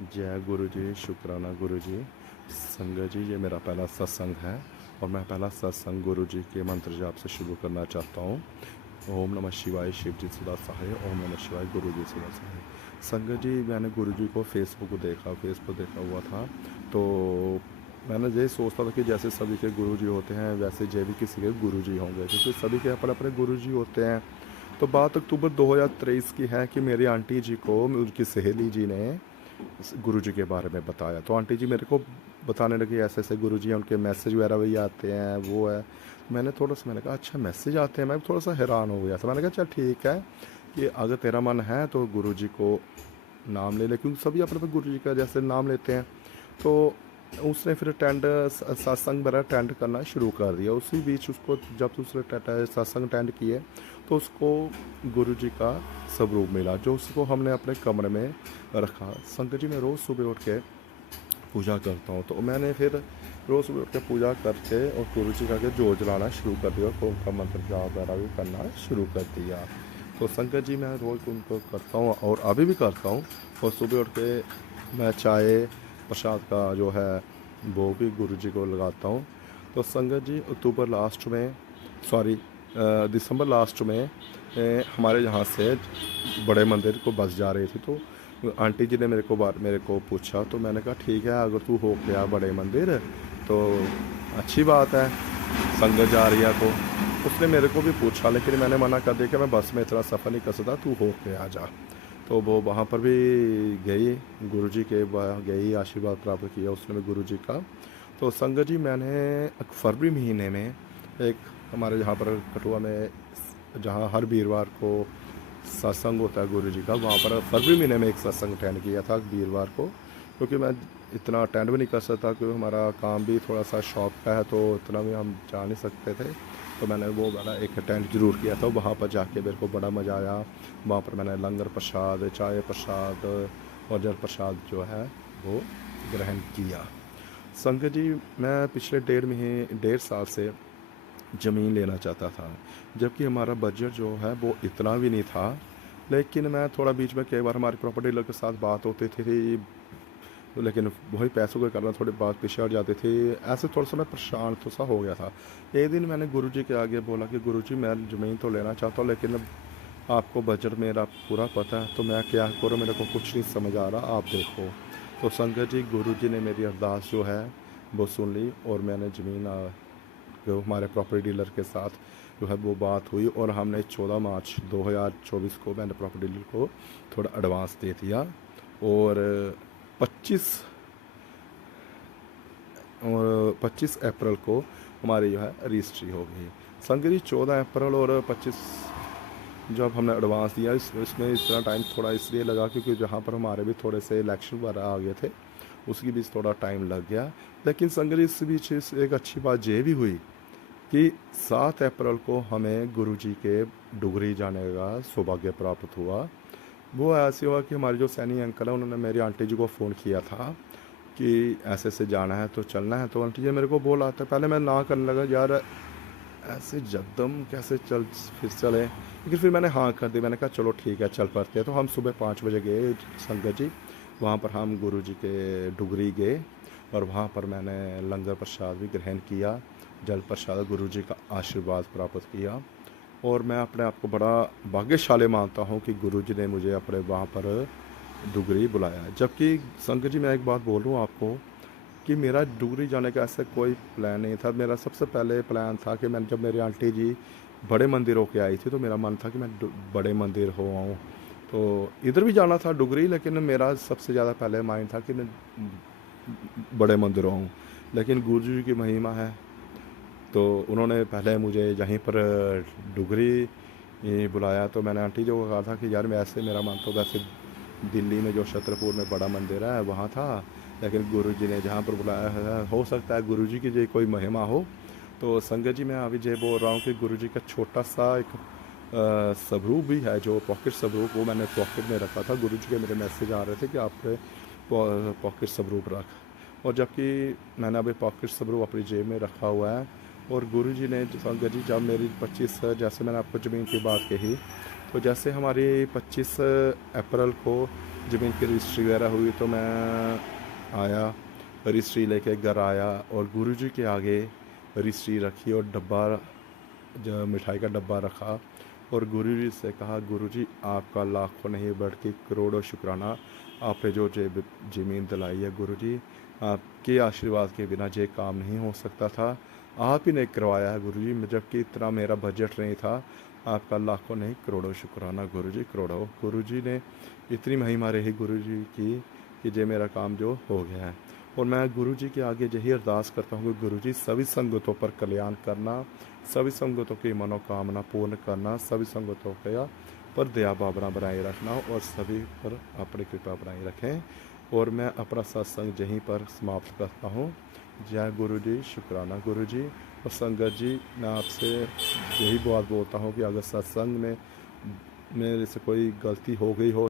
जय गुरु जी, शुक्राना गुरु जी। संगत जी, ये मेरा पहला सत्संग है और मैं पहला सत्संग गुरु जी के मंत्र जाप से शुरू करना चाहता हूँ। ओम नमः शिवाय, शिव जी सदा सहाय। ओम नमः शिवाय, गुरु जी सदा सहाय। संगत जी, मैंने गुरु जी को फेसबुक देखा हुआ था। तो मैंने ये सोचता था कि जैसे सभी के गुरु जी होते हैं वैसे ये भी किसी के गुरु जी होंगे, क्योंकि सभी के अपने अपने गुरु जी होते हैं। तो बात अक्टूबर 2023 की है कि मेरी आंटी जी को उनकी सहेली जी ने गुरु जी के बारे में बताया। तो आंटी जी मेरे को बताने लगी ऐसे ऐसे गुरु जी हैं, उनके मैसेज वगैरह भी आते हैं, वो है। मैंने कहा अच्छा मैसेज आते हैं। मैं थोड़ा सा हैरान हो गया था। मैंने कहा चल ठीक है कि अगर तेरा मन है तो गुरु जी को नाम ले ले, क्योंकि सभी अपने अपने गुरु जी का जैसे नाम लेते हैं। तो उसने फिर सत्संग वगैरह अटेंड करना शुरू कर दिया। उसी बीच उसको जब उसने सत्संग अटेंड किए तो उसको गुरु जी का स्वरूप मिला, जो उसको हमने अपने कमरे में रखा। संगत जी, मैं रोज़ सुबह उठ के पूजा करता हूँ। तो मैंने फिर रोज़ सुबह उठ के पूजा करके और गुरु जी का के जोत जलाना शुरू कर दिया और उनका मंत्र जाप वगैरह भी करना शुरू कर दिया। तो संगत जी, मैं रोज़ उनको करता हूँ और अभी भी करता हूँ। और सुबह उठ के मैं चाय प्रसाद का जो है वो भी गुरु जी को लगाता हूँ। तो संगत जी, दिसंबर लास्ट में हमारे यहाँ से बड़े मंदिर को बस जा रही थी। तो आंटी जी ने मेरे को पूछा। तो मैंने कहा ठीक है, अगर तू हो गया बड़े मंदिर तो अच्छी बात है, संगत जा रही है। तो उसने मेरे को भी पूछा, लेकिन मैंने मना कर दिया कि मैं बस में इतना सफ़र नहीं कर सकता, तू हो के आ जा। तो वो वहाँ पर भी गई, गुरु जी के वहाँ गई, आशीर्वाद प्राप्त किया उसने भी गुरु जी का। तो संगत जी, मैंने फरवरी महीने में एक हमारे यहाँ पर कठुआ में, जहाँ हर वीरवार को सत्संग होता है गुरु जी का, वहाँ पर फरवरी महीने में एक सत्संग अटेंड किया था वीरवार को। क्योंकि मैं इतना अटेंड भी नहीं कर सकता, क्योंकि हमारा काम भी थोड़ा सा शॉप का है, तो इतना भी हम जा नहीं सकते थे। तो मैंने वो वाला एक अटेंड ज़रूर किया था। वहाँ पर जाके मेरे को बड़ा मज़ा आया। वहाँ पर मैंने लंगर प्रसाद, चाय प्रसाद और जल प्रसाद जो है वो ग्रहण किया। संगत जी, मैं पिछले 1.5 साल से ज़मीन लेना चाहता था, जबकि हमारा बजट जो है वो इतना भी नहीं था। लेकिन मैं थोड़ा बीच में कई बार हमारी प्रॉपर्टी डीलर के साथ बात होती थी, लेकिन वही पैसों के कारण थोड़ी बात पीछे हट जाती थी। ऐसे थोड़ा सा मैं परेशान तो सा हो गया था। एक दिन मैंने गुरुजी के आगे बोला कि गुरुजी, मैं ज़मीन तो लेना चाहता हूँ, लेकिन अब आपको बजट मेरा पूरा पता है, तो मैं क्या करूँ, मेरे को कुछ नहीं समझ आ रहा, आप देखो। तो संगत जी, गुरुजी ने मेरी अरदास जो है वो सुन ली और मैंने ज़मीन जो हमारे प्रॉपर्टी डीलर के साथ जो है वो बात हुई, और हमने 14 मार्च 2024 को मैंने प्रॉपर्टी डीलर को थोड़ा एडवांस दे दिया। और 25 25 अप्रैल को हमारी जो है रजिस्ट्री हो गई। संगत जी, 14 अप्रैल और 25 जब हमने एडवांस दिया, इसमें इतना टाइम थोड़ा इसलिए लगा क्योंकि जहाँ पर हमारे भी थोड़े से इलेक्शन वगैरह आ गए थे, उसकी भी थोड़ा टाइम लग गया। लेकिन संगत जी, इस बीच एक अच्छी बात ये भी हुई कि 7 अप्रैल को हमें गुरुजी के डुगरी जाने का सौभाग्य प्राप्त हुआ। वो ऐसे हुआ कि हमारे जो सैनी अंकल हैं, उन्होंने मेरी आंटी जी को फ़ोन किया था कि ऐसे ऐसे जाना है तो चलना है। तो आंटी जी मेरे को बोला था, पहले मैं ना करने लगा, यार ऐसे जकदम कैसे फिर चले, लेकिन फिर मैंने हाँ कर दी। मैंने कहा चलो ठीक है, चल पड़ते हैं। तो हम सुबह 5 बजे गए संगत जी, वहाँ पर हम गुरु जी के डुगरी गए और वहाँ पर मैंने लंगर प्रसाद भी ग्रहण किया, जल प्रसाद, गुरु जी का आशीर्वाद प्राप्त किया। और मैं अपने आप को बड़ा भाग्यशाली मानता हूँ कि गुरु जी ने मुझे अपने वहाँ पर डुगरी बुलाया। जबकि संगत जी, मैं एक बात बोल रहा हूँ आपको कि मेरा डुगरी जाने का ऐसा कोई प्लान नहीं था। मेरा सबसे पहले प्लान था कि जब मेरी आंटी जी बड़े मंदिर होके आई थी, तो मेरा मन था कि मैं बड़े मंदिर हो आऊँ। तो इधर भी जाना था डुगरी, लेकिन मेरा सबसे ज़्यादा पहले माइंड था कि मैं बड़े मंदिर आऊँ। लेकिन गुरु जी की महिमा है, तो उन्होंने पहले मुझे यहीं पर डुगरी बुलाया। तो मैंने आंटी जी को कहा था कि यार वैसे मेरा मन तो वैसे दिल्ली में जो छतरपुर में बड़ा मंदिर है वहाँ था, लेकिन गुरु जी ने जहाँ पर बुलाया है, हो सकता है गुरु जी की जो कोई महिमा हो। तो संगत जी, मैं अभी ये बोल रहा हूँ कि गुरु जी का छोटा सा एक स्वरूप भी है, जो पॉकेट स्वरूप, वो मैंने पॉकेट में रखा था। गुरु जी के मेरे मैसेज आ रहे थे कि आपने पॉकेट स्वरूप रख, और जबकि मैंने अभी पॉकेट स्वरूप अपनी जेब में रखा हुआ है। और गुरु जी ने संगत जी, जब मेरी 25, जैसे मैंने आपको ज़मीन की बात कही, तो जैसे हमारी 25 अप्रैल को ज़मीन की रजिस्ट्री वगैरह हुई तो मैं आया, रजिस्ट्री लेके घर आया और गुरुजी के आगे रजिस्ट्री रखी और डब्बा, जो मिठाई का डब्बा रखा और गुरुजी से कहा, गुरुजी आपका लाखों नहीं बल्कि करोड़ों शुक्राना, आपने जो ज़मीन दिलाई है गुरुजी, आपके आशीर्वाद के बिना ये काम नहीं हो सकता था, आप ही ने करवाया है गुरुजी, जबकि इतना मेरा बजट नहीं था। आपका लाखों नहीं करोड़ों शुक्राना गुरुजी, करोड़ों। गुरुजी ने इतनी महिमा रही गुरुजी की कि ये मेरा काम जो हो गया है। और मैं गुरुजी के आगे यही अरदास करता हूँ कि गुरुजी सभी संगतों पर कल्याण करना, सभी संगतों की मनोकामना पूर्ण करना, सभी संगतों का पर दया भावना बनाए रखना और सभी पर अपनी कृपा बनाए रखें। और मैं अपना सत्संग यहीं पर समाप्त करता हूँ। जय गुरु जी, शुक्राना गुरु जी। और संगत जी, मैं आपसे यही बात बोलता हूँ कि अगर सत्संग में मेरे से कोई गलती हो गई हो